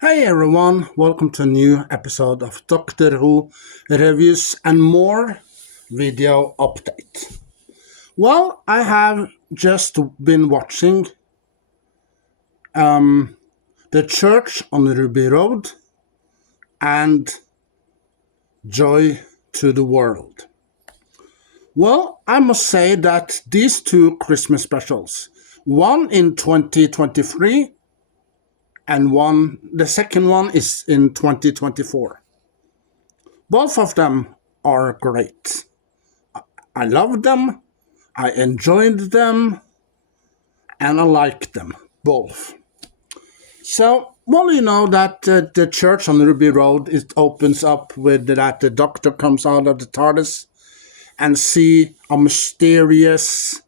Hey everyone, welcome to a new episode of Doctor Who reviews and more video update. Well, I have just been watching The Church on Ruby Road and Joy to the World. Well, I must say that these two Christmas specials, one in 2023 and the second one is in 2024. Both of them are great. I loved them, I enjoyed them, and I liked them both. So, well, you know that the church on Ruby Road, it opens up with that the doctor comes out of the TARDIS and see a mysterious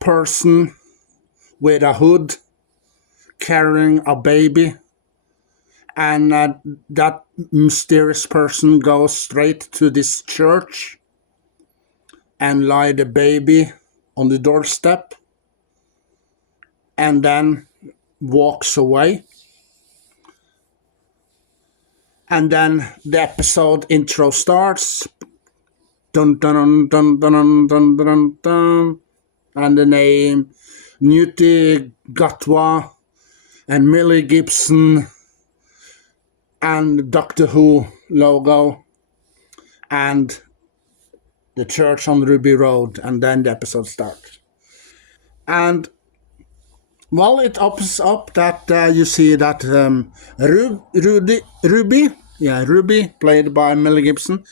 person with a hood carrying a baby, and that mysterious person goes straight to this church and lie the baby on the doorstep and then walks away. And then the episode intro starts. Dun dun dun dun dun dun dun dun. And the name Newty Gatwa and Millie Gibson and Doctor Who logo and the church on Ruby Road, and then the episode starts. And well, it opens up that you see that Ruby, played by Millie Gibson,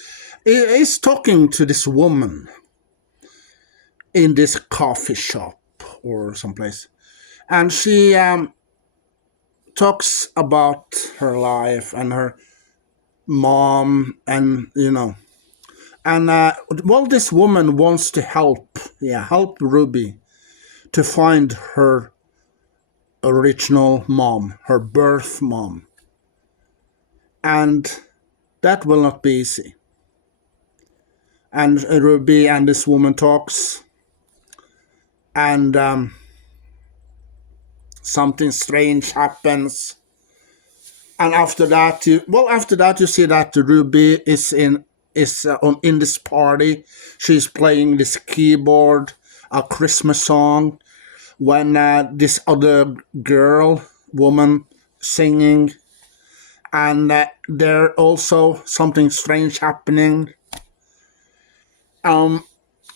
is talking to this woman in this coffee shop or someplace. And she talks about her life and her mom and. And, well, this woman wants to help Ruby to find her original mom, her birth mom. And that will not be easy. And Ruby and this woman talks, and something strange happens. And after that, you see that Ruby is in this party. She's playing this keyboard, a Christmas song, when this other woman, singing, and there also something strange happening. And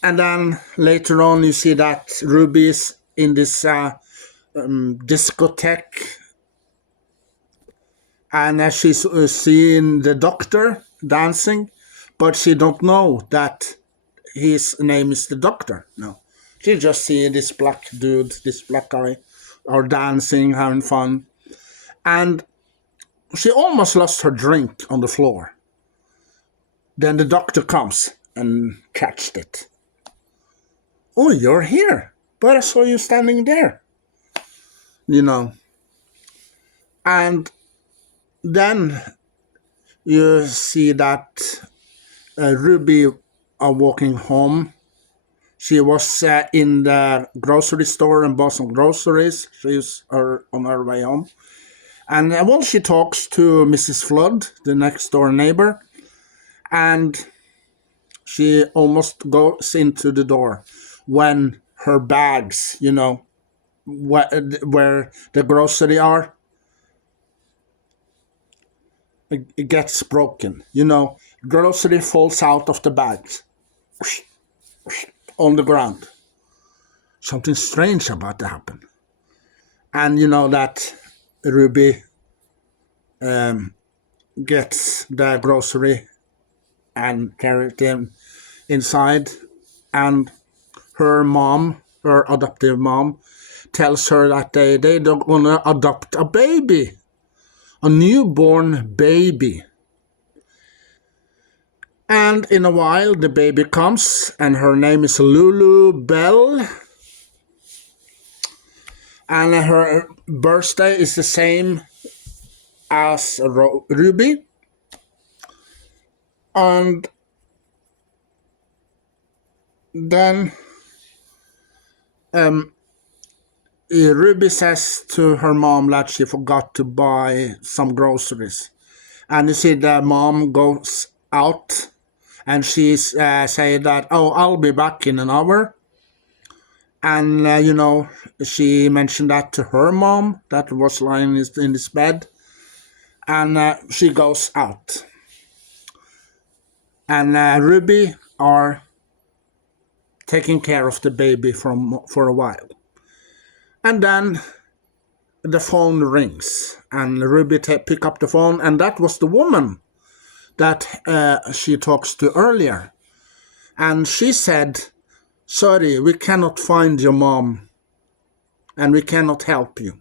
then later on, you see that Ruby is in this discotheque, and she's seeing the doctor dancing, but she don't know that his name is the doctor. No, she just see this black dude, this black guy, are dancing, having fun, and she almost lost her drink on the floor. Then the doctor comes and catched it. Oh, you're here, but I saw you standing there. And then you see that Ruby are walking home. She was in the grocery store and bought some groceries. She's on her way home. And well, she talks to Mrs. Flood, the next door neighbor, and she almost goes into the door when her bags, where the grocery are, it gets broken. Grocery falls out of the bags on the ground. Something strange about to happen. And you know that Ruby gets the grocery and carries it inside, and her adoptive mom, tells her that they don't want to adopt a baby, a newborn baby. And in a while, the baby comes, and her name is Lulu Bell. And her birthday is the same as Ruby. And then Ruby says to her mom that she forgot to buy some groceries. And you see the mom goes out and she's say that, oh, I'll be back in an hour. And, she mentioned that to her mom that was lying in this bed. And she goes out. And Ruby are taking care of the baby for a while. And then the phone rings. And Ruby pick up the phone. And that was the woman that she talks to earlier. And she said, sorry, we cannot find your mom. And we cannot help you.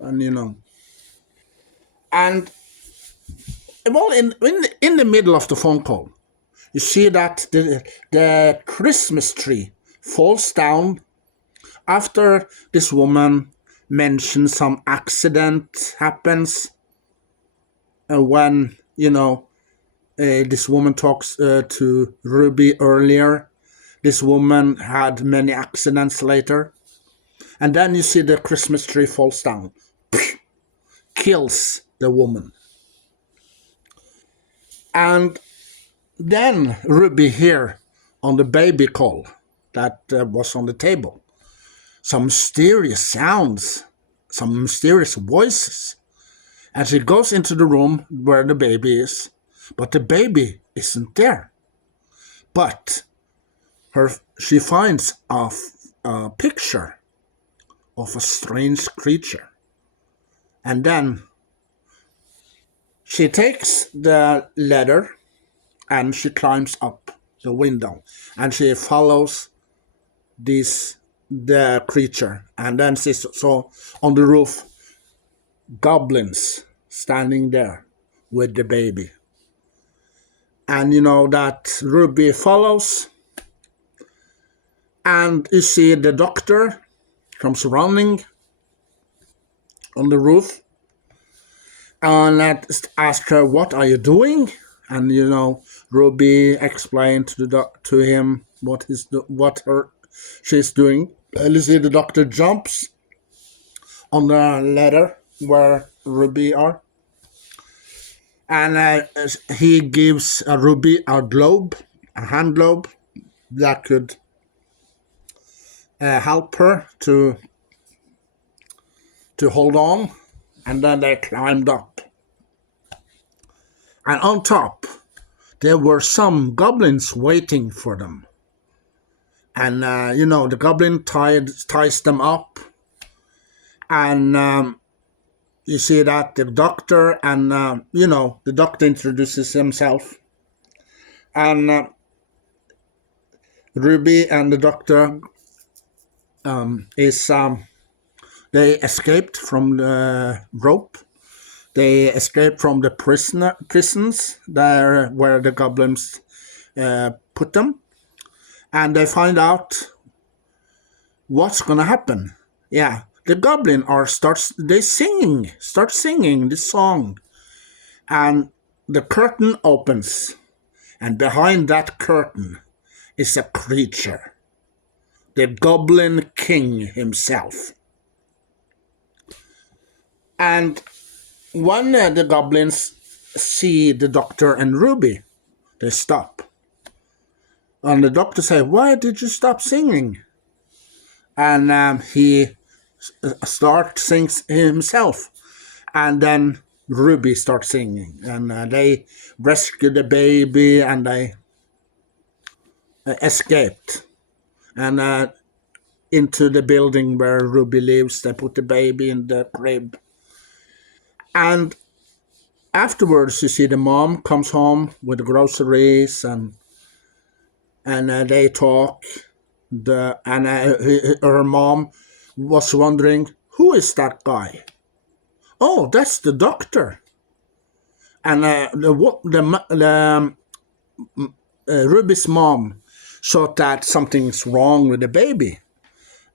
And And well, in the middle of the phone call, you see that the Christmas tree falls down after this woman mentions some accident happens when, this woman talks to Ruby earlier. This woman had many accidents later. And then you see the Christmas tree falls down, kills the woman. And then Ruby here on the baby call that was on the table, some mysterious sounds, some mysterious voices. And she goes into the room where the baby is, but the baby isn't there. But she finds a picture of a strange creature. And then she takes the ladder and she climbs up the window and she follows the creature. And then she saw on the roof goblins standing there with the baby. And that Ruby follows. And you see the doctor comes running on the roof and ask her, what are you doing? And Ruby explained to him what she's doing. And you see the doctor jumps on the ladder where Ruby are, and he gives Ruby a globe, a hand globe that could help her to hold on. And then they climbed up. And on top, there were some goblins waiting for them. And, the goblin ties them up. And you see that the doctor and, the doctor introduces himself. And Ruby and the doctor they escaped from the rope. They escaped from the prisons there where the goblins put them. And they find out what's going to happen. Yeah, the goblin start singing this song. And the curtain opens. And behind that curtain is a creature. The Goblin King himself. And when the goblins see the doctor and Ruby, they stop. And the doctor says, why did you stop singing? And he starts sings himself. And then Ruby starts singing. And they rescue the baby and they escaped. And into the building where Ruby lives, they put the baby in the crib. And afterwards, you see the mom comes home with the groceries and they talk. Her mom was wondering, who is that guy? Oh, that's the doctor. And Ruby's mom thought that something's wrong with the baby.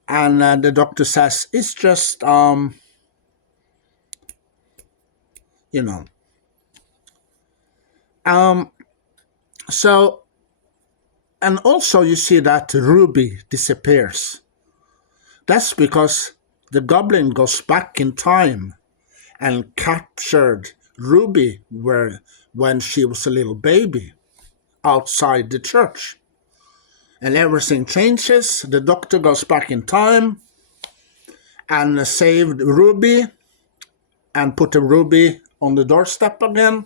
And the doctor says, it's just, So, and also you see that Ruby disappears. That's because the goblin goes back in time and captured Ruby when she was a little baby outside the church. And everything changes. The doctor goes back in time and saved Ruby and put the Ruby on the doorstep again.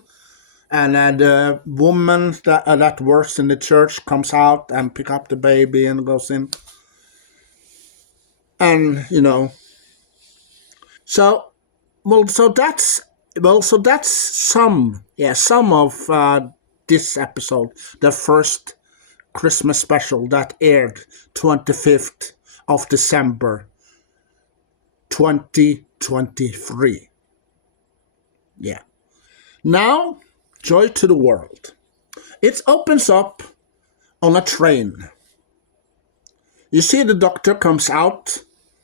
And the woman that works in the church comes out and pick up the baby and goes in. And, so so that's some of this episode, the first Christmas special that aired 25th of December 2023. Yeah. Now, Joy to the World. It opens up on a train. You see the doctor comes out,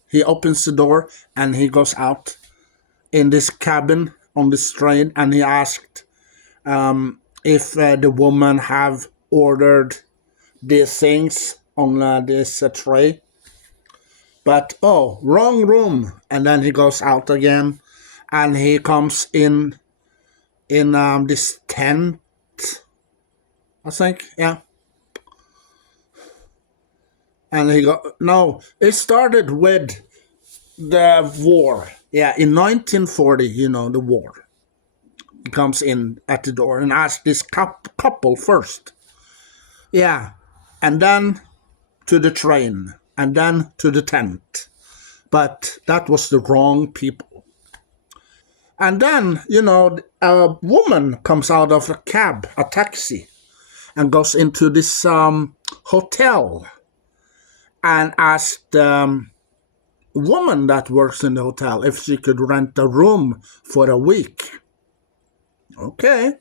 he opens the door and he goes out in this cabin on this train, and he asked if the woman have ordered these things on this tray. But, wrong room. And then he goes out again, and he comes in this tent, I think, yeah. And no, it started with the war. Yeah, in 1940, the war. He comes in at the door and asks this couple first. Yeah, and then to the train, and then to the tent. But that was the wrong people. And then, a woman comes out of a cab, a taxi, and goes into this hotel and asked the woman that works in the hotel if she could rent a room for a week. Okay.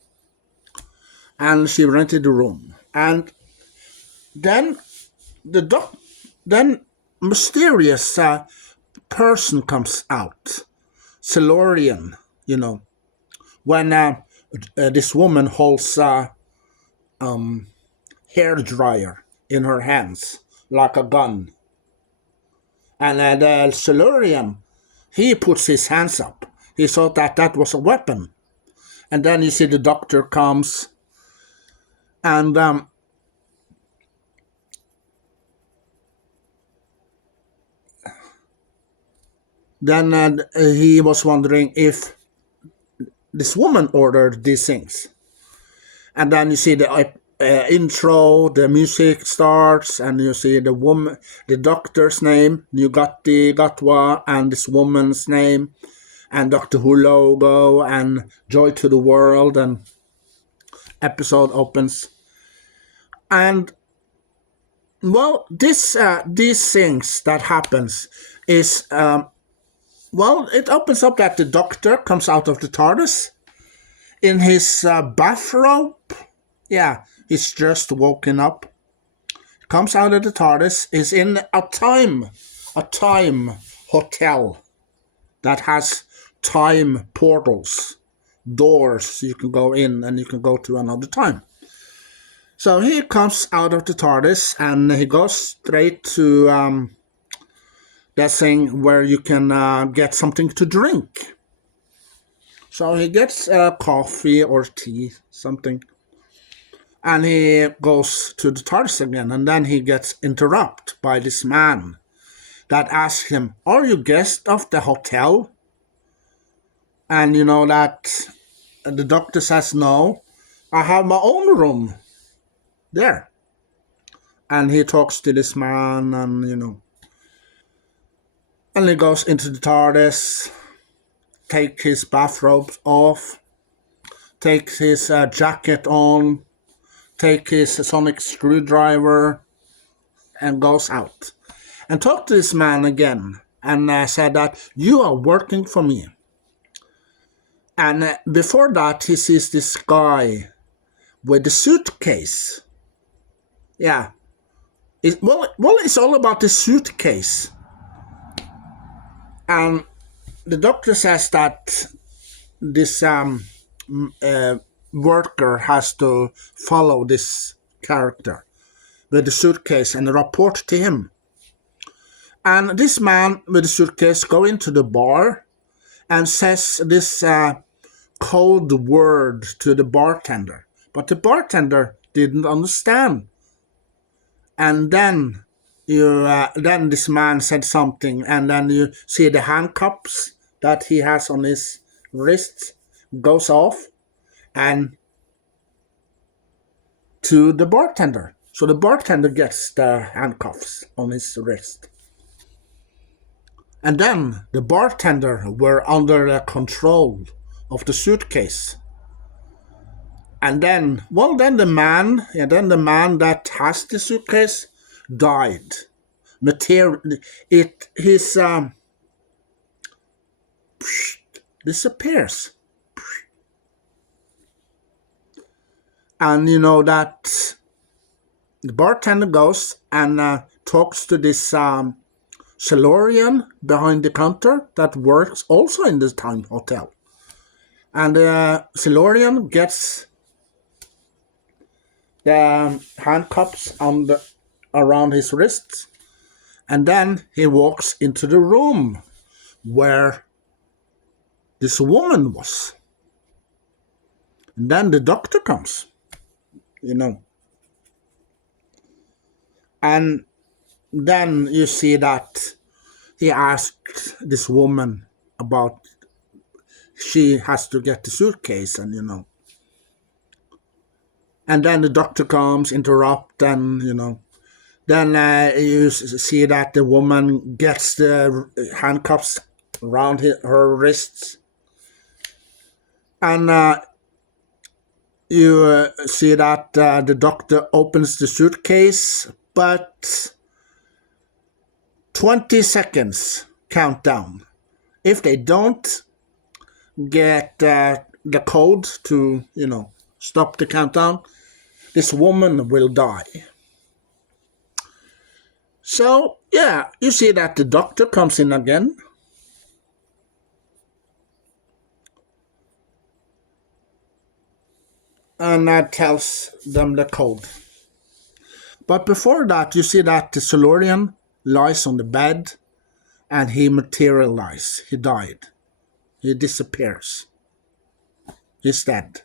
And she rented the room. And then then mysterious person comes out. Silurian, when this woman holds a hair dryer in her hands like a gun. And the Silurian, he puts his hands up. He thought that was a weapon. And then you see the doctor comes, and then he was wondering if this woman ordered these things. And then you see the intro, the music starts, and you see the doctor's name, Nugatti Gatwa, and this woman's name, and Doctor Who logo, and Joy to the World, and episode opens. And these things that happens is it opens up that the doctor comes out of the TARDIS in his bathrobe. Yeah, he's just woken up. Comes out of the TARDIS, is in a time hotel that has time portals, doors you can go in and you can go to another time. So he comes out of the TARDIS and he goes straight to that thing where you can get something to drink. So he gets coffee or tea, something. And he goes to the TARDIS again, and then he gets interrupted by this man that asks him, "Are you guest of the hotel?" And that the doctor says, "No, I have my own room there." And he talks to this man, and and he goes into the TARDIS, take his bathrobe off, takes his jacket on, take his sonic screwdriver, and goes out. And talk to this man again, and said that you are working for me. And before that, he sees this guy with the suitcase. Yeah. It's all about the suitcase. And the doctor says that this worker has to follow this character with the suitcase and report to him. And this man with the suitcase go into the bar and says this code word to the bartender. But the bartender didn't understand. And then this man said something, and then you see the handcuffs that he has on his wrists goes off and to the bartender. So the bartender gets the handcuffs on his wrist. And then the bartender were under the control of the suitcase. And then the man that has the suitcase died. His disappears. And you know that the bartender goes and talks to this Solarian behind the counter that works also in this time hotel. And the Solarian gets the handcuffs around his wrists, and then he walks into the room where this woman was. And then the doctor comes, And then you see that he asked this woman about she has to get the suitcase, and And then the doctor comes, interrupt, and then you see that the woman gets the handcuffs around her wrists, and you see that the doctor opens the suitcase, but 20 seconds countdown. If they don't get the code to, stop the countdown, this woman will die. So, yeah, you see that the doctor comes in again. And tells them the code. But before that, you see that the Solarian lies on the bed and he materializes. He died. He disappears. He's dead.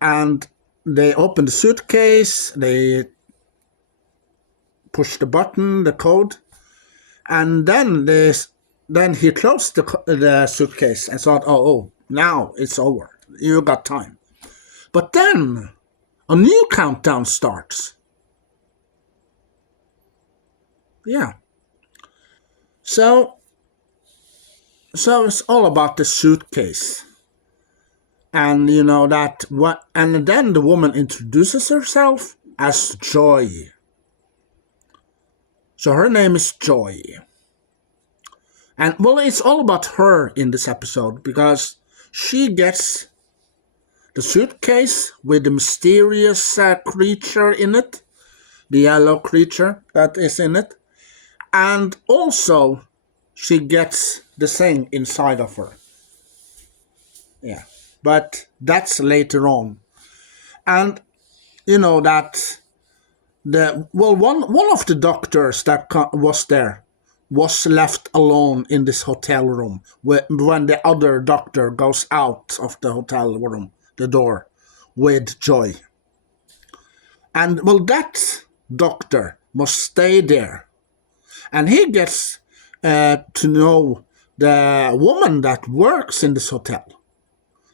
And they open the suitcase, they push the button, the code, and then he closed the suitcase and thought, oh, now it's over. You got time. But then a new countdown starts. Yeah. So it's all about the suitcase. And and then the woman introduces herself as Joy. So her name is Joy. And well, it's all about her in this episode because she gets the suitcase with the mysterious creature in it, the yellow creature that is in it, and also she gets the thing inside of her. Yeah, but that's later on. And that one of the doctors that was there was left alone in this hotel room when the other doctor goes out of the hotel room, the door, with Joy. And that doctor must stay there. And he gets to know the woman that works in this hotel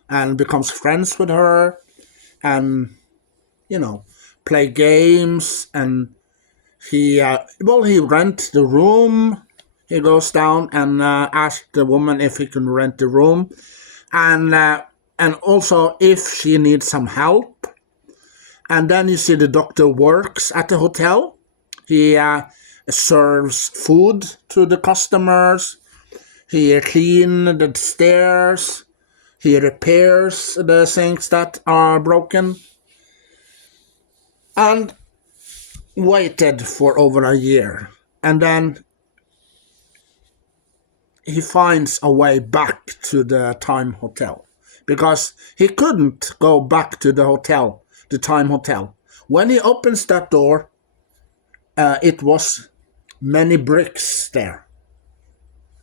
and becomes friends with her and, play games. And he rents the room. He goes down and asks the woman if he can rent the room. And also if she needs some help. And then you see the doctor works at the hotel. He serves food to the customers. He cleans the stairs. He repairs the things that are broken. And waited for over a year. And then he finds a way back to the Time Hotel. Because he couldn't go back to the Time Hotel. When he opens that door, it was many bricks there.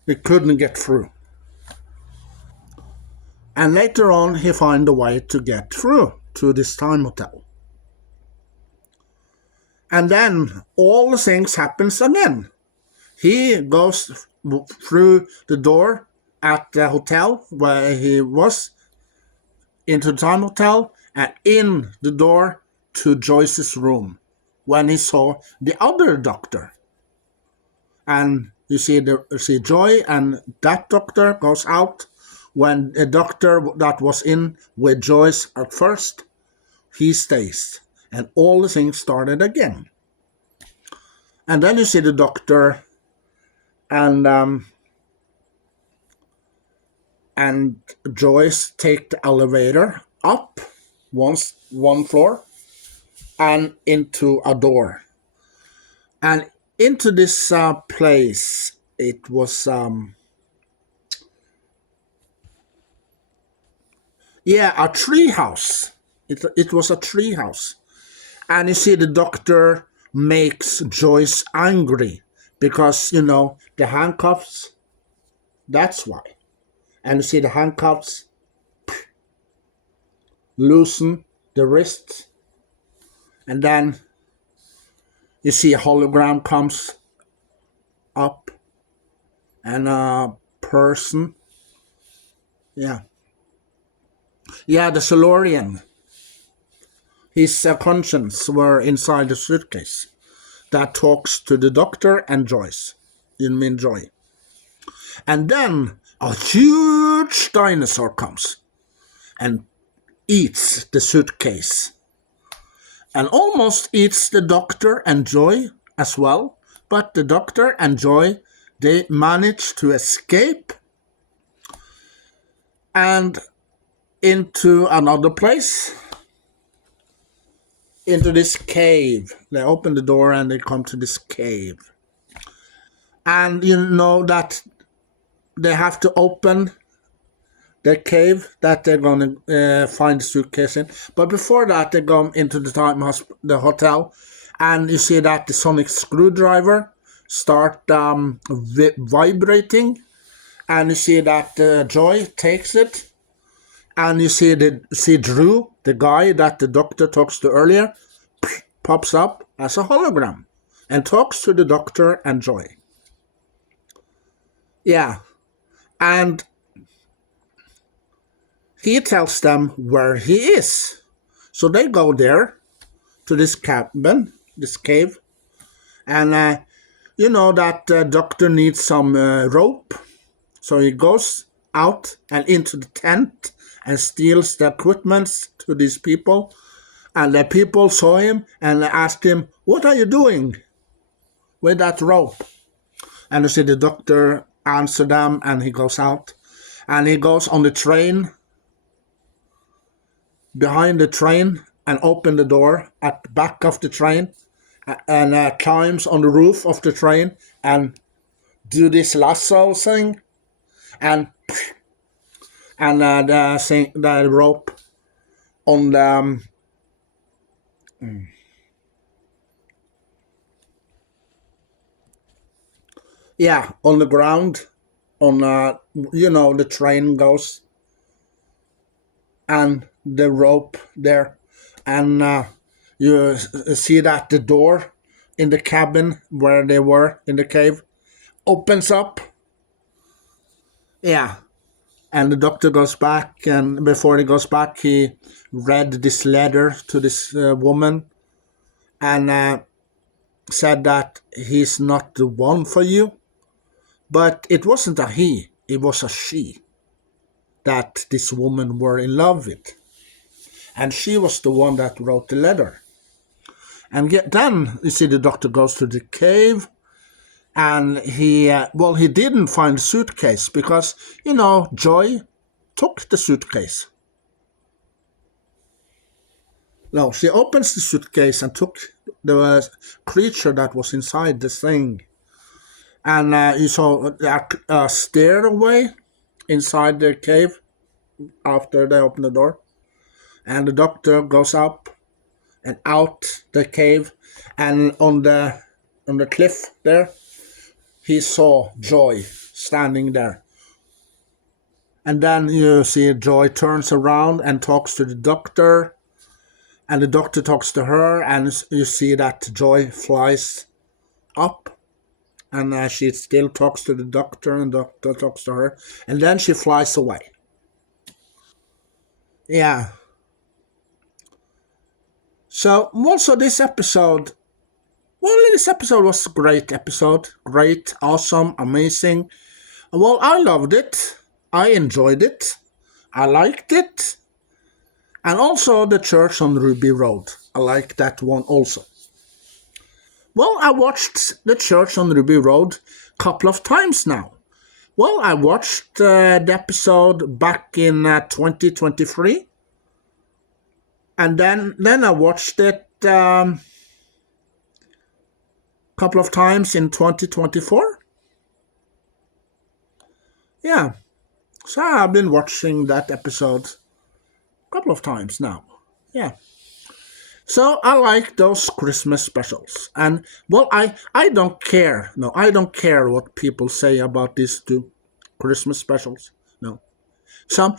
He couldn't get through. And later on, he found a way to get through to this time hotel. And then all the things happens again. He goes through the door at the hotel where he was, into the time hotel, and in the door to Joyce's room when he saw the other doctor. And you see Joy and that doctor goes out. When the doctor that was in with Joyce at first, he stays. And all the things started again. And then you see the doctor and Joyce take the elevator up one floor and into a door. And into this place, it was a tree house. It was a tree house. And you see the doctor makes Joyce angry because, the handcuffs, that's why. And you see the handcuffs loosen the wrists. And then you see a hologram comes up and a person. Yeah, the Solarian. His conscience were inside the suitcase that talks to the doctor and Joyce. You mean Joy. And then a huge dinosaur comes and eats the suitcase. And almost eats the doctor and Joy as well. But the doctor and Joy, they manage to escape and into another place. Into this cave. They open the door and they come to this cave. And you know that they have to open the cave that they're going to find the suitcase in. But before that, they go into the hotel. And you see that the sonic screwdriver start vibrating. And you see that Joy takes it. And you see Drew, the guy that the doctor talks to earlier, pops up as a hologram and talks to the doctor and Joy. Yeah. And he tells them where he is. So they go there to this cabin, this cave. And you know that the doctor needs some rope. So he goes out and into the tent and steals the equipment to these people. And the people saw him and asked him, "What are you doing with that rope?" And you see the doctor answer them and he goes out. And he goes on the train, behind the train, and open the door at the back of the train and climbs on the roof of the train and do this lasso thing and the rope on the on the ground, on the train goes and the rope there, and you see that the door in the cabin where they were in the cave opens up. Yeah. And the doctor goes back, and before he goes back, he read this letter to this woman and said that he's not the one for you. But it wasn't a he, it was a she that this woman were in love with. And she was the one that wrote the letter. And then, you see, the doctor goes to the cave, and he didn't find the suitcase because, Joy took the suitcase. No, she opens the suitcase and took the creature that was inside the thing. And you saw a stairway inside the cave after they opened the door. And the doctor goes up and out the cave, and on the cliff there, he saw Joy standing there. And then you see Joy turns around and talks to the doctor. And the doctor talks to her. And you see that Joy flies up. And she still talks to the doctor. And the doctor talks to her. And then she flies away. Yeah. So also this episode... Well, this episode was a great episode. Great, awesome, amazing. Well, I loved it. I enjoyed it. I liked it. And also the church on Ruby Road. I like that one also. Well, I watched the church on Ruby Road a couple of times now. Well, I watched the episode back in 2023. And then I watched it a couple of times in 2024. Yeah. So I've been watching that episode a couple of times now. Yeah. So I like those Christmas specials. And, well, I don't care. No, I don't care what people say about these two Christmas specials. No. Some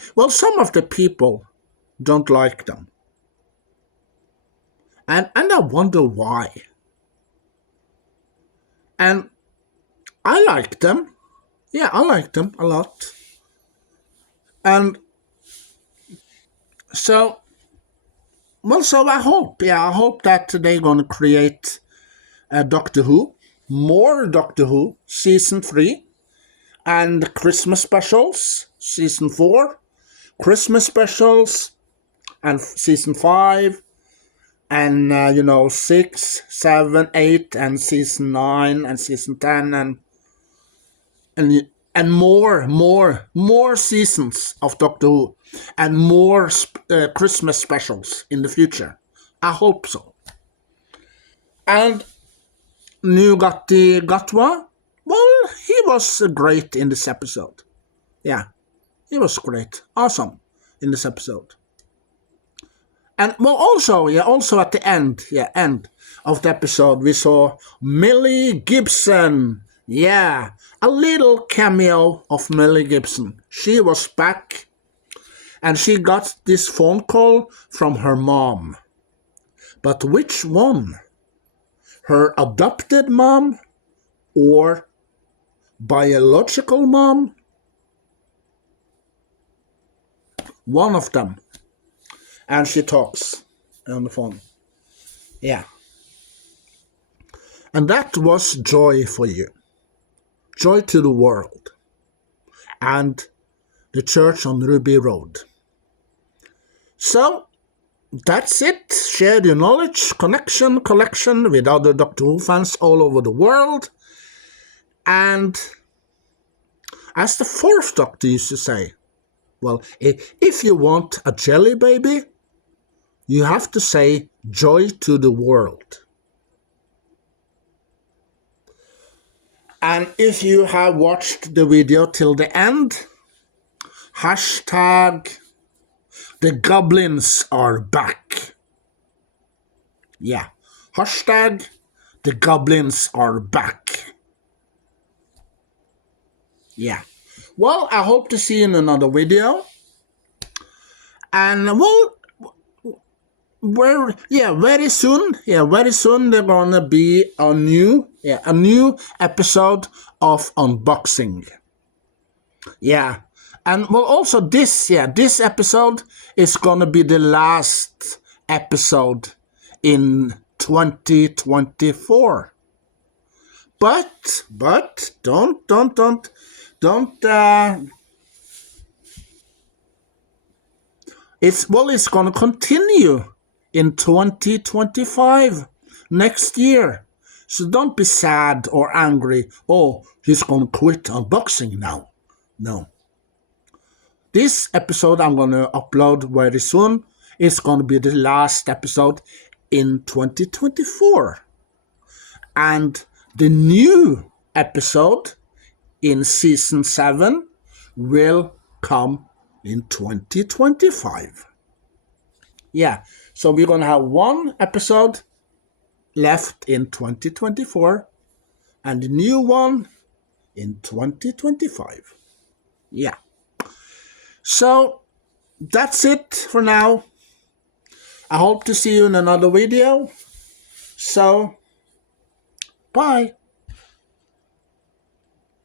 of the people don't like them. And I wonder why. And I like them. Yeah, I like them a lot. And so... Well, so I hope that they're going to create Doctor Who, more Doctor Who, Season 3, and Christmas specials, Season 4, Christmas specials, and Season 5, and, 6, 7, 8, and Season 9, and Season 10, and more seasons of Doctor Who, and more Christmas specials in the future. I hope so. And Nugatti Gatwa, well, he was great in this episode. Yeah, he was great, awesome in this episode. And, well, also at the end of the episode, we saw Millie Gibson. Yeah, a little cameo of Millie Gibson. She was back, and she got this phone call from her mom. But which one? Her adopted mom or biological mom? One of them. And she talks on the phone. Yeah. And that was Joy for you. Joy to the World. And the church on Ruby Road. So, that's it. Share your knowledge, connection, collection with other Doctor Who fans all over the world. And as the fourth Doctor used to say, well, if you want a jelly baby, you have to say joy to the world. And if you have watched the video till the end, hashtag the goblins are back. Yeah, hashtag the goblins are back. Yeah. Well, I hope to see you in another video. And, well, very soon there's gonna be a new episode of unboxing. Yeah. And, well, also this episode is gonna be the last episode in 2024. But don't it's gonna continue in 2025 next year. So don't be sad or angry. Oh, he's gonna quit unboxing now. No. This episode I'm gonna upload very soon. It's gonna be the last episode in 2024. And the new episode in Season 7 will come in 2025. Yeah, so we're going to have one episode left in 2024, and the new one in 2025. Yeah. So that's it for now. I hope to see you in another video. So, bye.